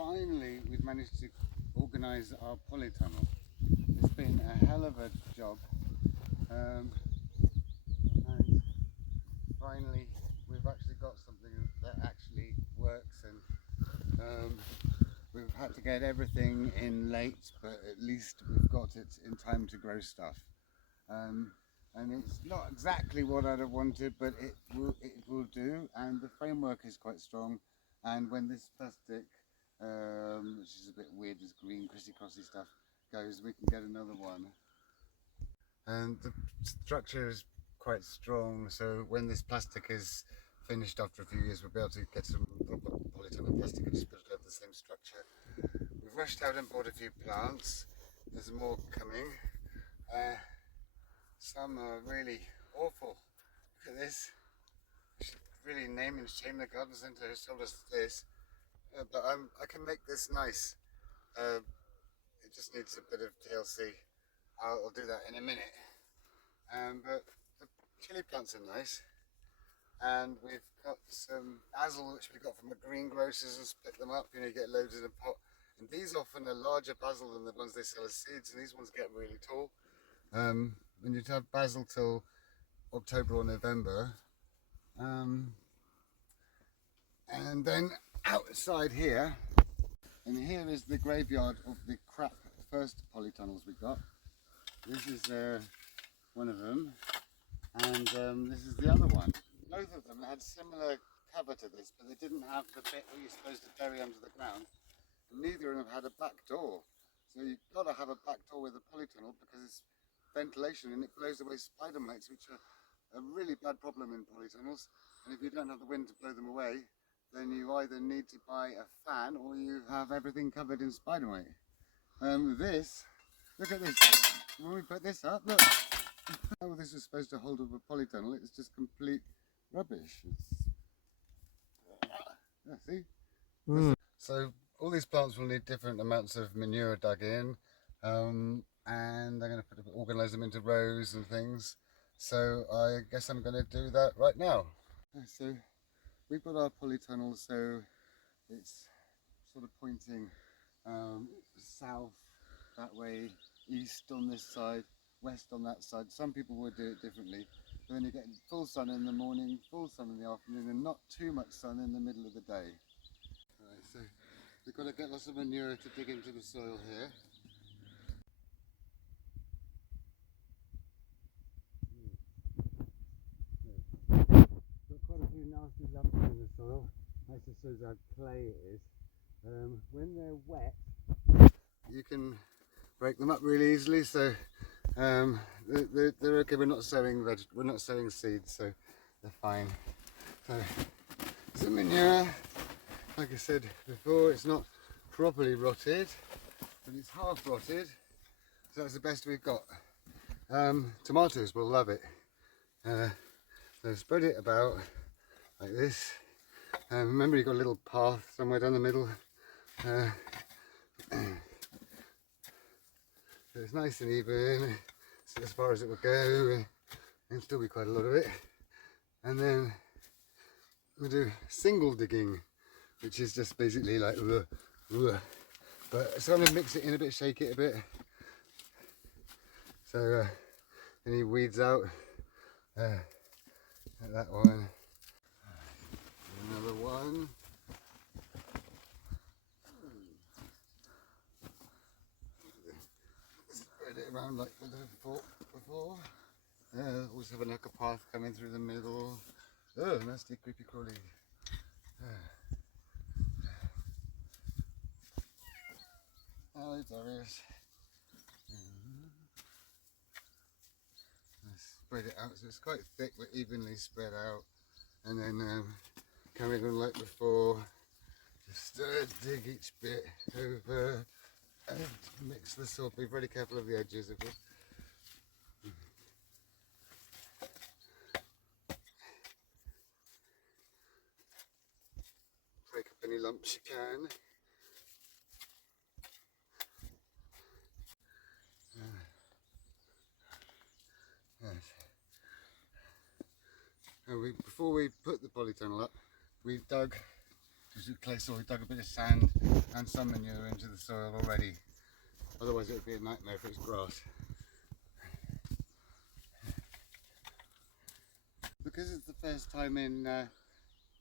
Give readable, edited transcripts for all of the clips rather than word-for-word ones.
finally we've managed to organise our polytunnel. It's been a hell of a job, and finally we've actually got something that actually works, and we've had to get everything in late, but at least we've got it in time to grow stuff. And it's not exactly what I'd have wanted, but it will do, and the framework is quite strong. And when this plastic, which is a bit weird, this green crissy-crossy stuff, goes, we can get another one. And the structure is quite strong, so when this plastic is finished after a few years, we'll be able to get some proper polytunnel plastic and just put it over the same structure. We've rushed out and bought a few plants. There's more coming. Some are really awful. Look at this. I should really name and shame the garden centre who's told us this. But I can make this nice. It just needs a bit of TLC. I'll do that in a minute. But the chilli plants are nice. And we've got some basil which we got from the greengrocers and split them up. You know, you get loads in a pot. And these often are larger basil than the ones they sell as seeds, and these ones get really tall. And you'd have basil till October or November. And then outside here, and here is the graveyard of the crap first polytunnels we got. This is one of them, and this is the other one. Both of them had similar cover to this, but they didn't have the bit where you're supposed to bury under the ground. And neither of them had a back door. So you've got to have a back door with a polytunnel because it's ventilation and it blows away spider mites, which are a really bad problem in polytunnels. And if you don't have the wind to blow them away, then you either need to buy a fan or you have everything covered in spider mite. Look at this. When we put this up, look. How this is supposed to hold up a polytunnel, it's just complete rubbish. Yeah, see? So all these plants will need different amounts of manure dug in, and I'm going to organise them into rows and things. So I guess I'm going to do that right now. So we've got our polytunnel, so it's sort of pointing south that way, east on this side, west on that side. Some people would do it differently, but then you get full sun in the morning, full sun in the afternoon, and not too much sun in the middle of the day. Right, so we've got to get lots of manure to dig into the soil here. Got quite a few nasty lumps in the soil. That just shows how clay it is. When they're wet, you can break them up really easily. So they're okay. We're not sowing seeds, so they're fine. So some manure. Like I said before, it's not properly rotted, but it's half rotted. So that's the best we've got. Tomatoes will love it. So spread it about like this. Remember, you've got a little path somewhere down the middle. So it's nice and even, as far as it will go, and still be quite a lot of it. And then we'll do single digging, which is just basically like, but it's going to mix it in a bit, shake it a bit. So any weeds out, that one, another one. Spread it around like before. Always have like a path coming through the middle. Oh, nasty creepy crawly. Hello, Darius. Spread it out so it's quite thick but evenly spread out, and then carry on like before. Just dig each bit over and mix the soil. Be very careful of the edges of it. Break up any lumps you can. Before we put the polytunnel up, we dug clay soil. We dug a bit of sand and some manure into the soil already. Otherwise it would be a nightmare if it's grass. Because it's the first time in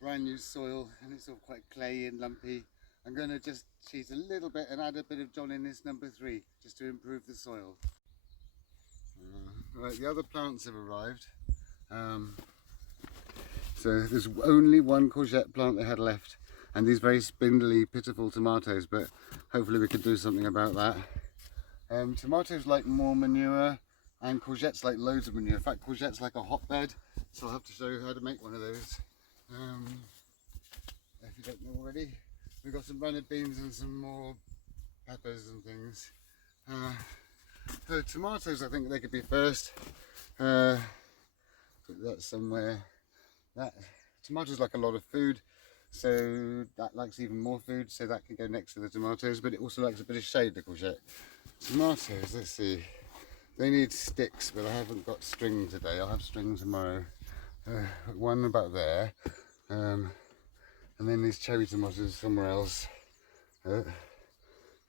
brand new soil and it's all quite clayey and lumpy, I'm going to just cheat a little bit and add a bit of John Innes number 3 just to improve the soil. Right, the other plants have arrived. So there's only one courgette plant they had left, and these very spindly, pitiful tomatoes, but hopefully we could do something about that. Tomatoes like more manure, and courgettes like loads of manure. In fact, courgettes like a hotbed, so I'll have to show you how to make one of those. If you don't know already, we've got some runner beans and some more peppers and things. So tomatoes, I think they could be first. Put that somewhere. Tomatoes like a lot of food, so that likes even more food, so that can go next to the tomatoes, but it also likes a bit of shade, the courgette. Tomatoes, let's see, they need sticks, but I haven't got string today. I'll have string tomorrow. One about there, and then these cherry tomatoes somewhere else, and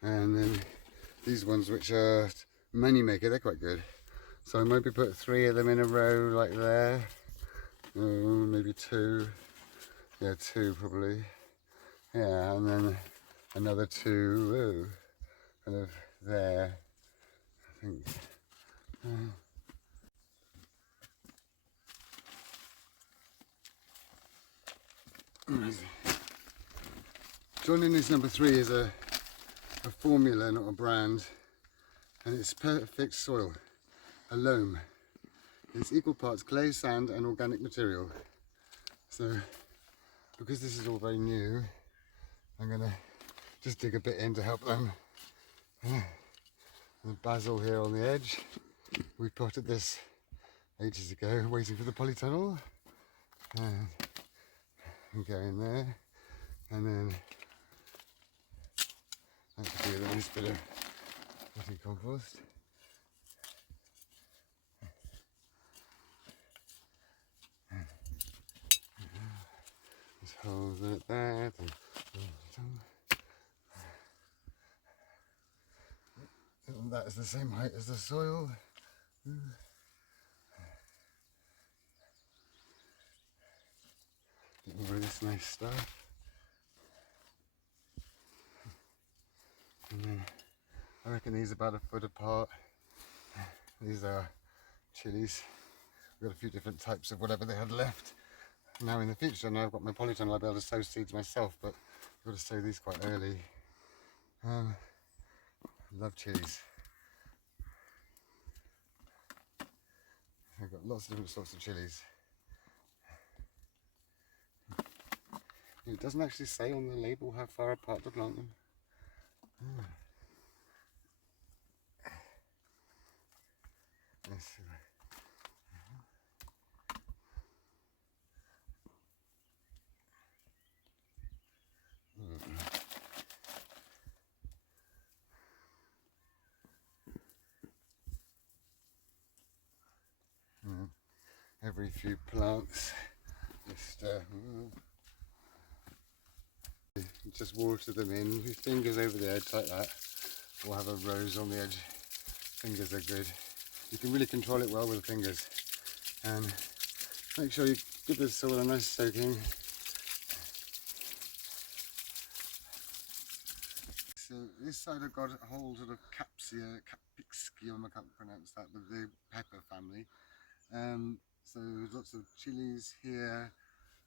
then these ones which are money maker, they're quite good. So I maybe put 3 of them in a row like there. Maybe 2. Yeah, 2 probably. Yeah, and then another 2 kind of there, I think. John Innes number 3 is a formula, not a brand, and it's perfect soil, a loam. It's equal parts clay, sand and organic material. So because this is all very new, I'm going to just dig a bit in to help them. The basil here on the edge, we potted this ages ago, waiting for the polytunnel, and go in there, and then that could be a nice bit of potting compost. Holes like that, and that is the same height as the soil. Getting rid of this nice stuff, and then I reckon these are about a foot apart. These are chilies. We've got a few different types of whatever they had left. Now in the future, now I've got my polytunnel, I'll be able to sow seeds myself, but I've got to sow these quite early. I love chilies. I've got lots of different sorts of chilies. It doesn't actually say on the label how far apart to plant them. Let's see. Every few plants, just water them in with fingers over the edge like that, or have a rose on the edge. Fingers are good. You can really control it well with the fingers, and make sure you give the soil a nice soaking. So this side I've got a whole sort of capsicum, I can't pronounce that, but the pepper family. So lots of chilies here,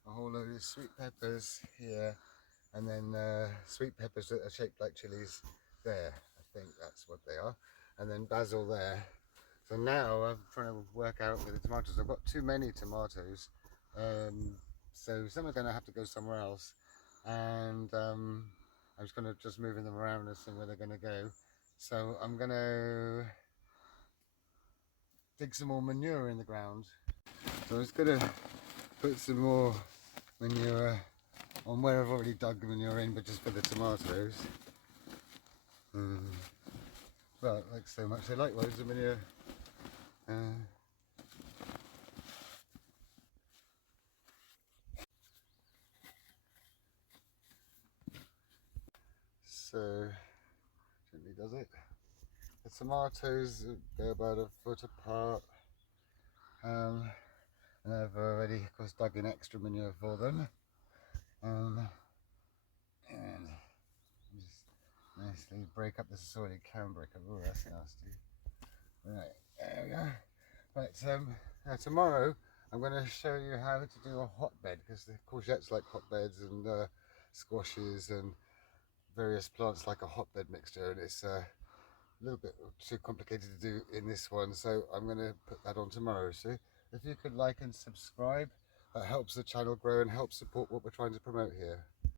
a whole load of sweet peppers here, and then sweet peppers that are shaped like chilies there. I think that's what they are. And then basil there. So now I'm trying to work out with the tomatoes. I've got too many tomatoes, so some are going to have to go somewhere else, and I'm just going to moving them around and see where they're going to go. So I'm going to dig some more manure in the ground. So I'm just going to put some more manure on where I've already dug the manure in, but just for the tomatoes. Well, like so much, they like loads of manure. so gently does it. The tomatoes go about a foot apart, and I've already of course dug in extra manure for them, and just nicely break up. This is already can break up. Oh, that's nasty. Right, there we go. Right, tomorrow I'm going to show you how to do a hotbed, because the courgettes like hotbeds, and squashes and various plants like a hotbed mixture, and it's a little bit too complicated to do in this one, so I'm going to put that on tomorrow. So if you could like and subscribe, that helps the channel grow and helps support what we're trying to promote here.